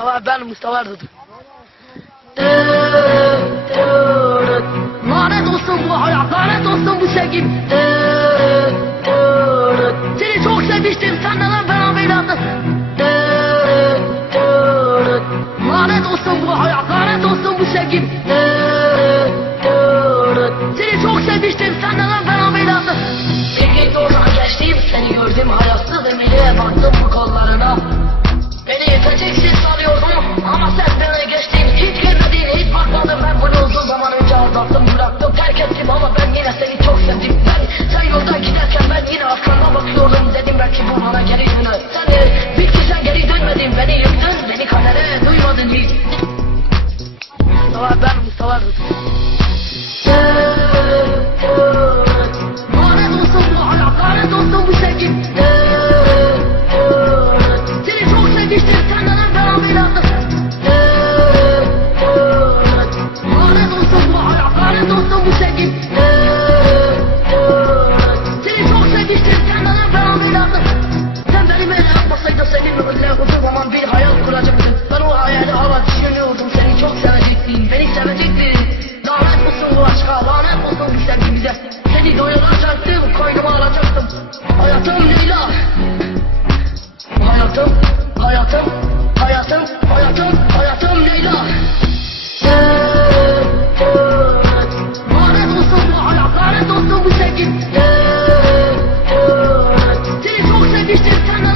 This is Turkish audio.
Mustafa ben Mustafa dedim. Lanet olsun bu hayat, lanet olsun bu sevgim. Seni çok sevmiştim, senden beraberdim. Lanet olsun bu hayat, lanet olsun bu sevgim. Seni çok sevmiştim, senden beraberdim. Bir gün oradan geçtim, seni gördüm hayatta ve demeye baktım. hayatım, hayatım, hayatım, hayatım Leyla. Lanet olsun bu hayat, lanet olsun bu sevgi. Seni çok sevmiştim sana.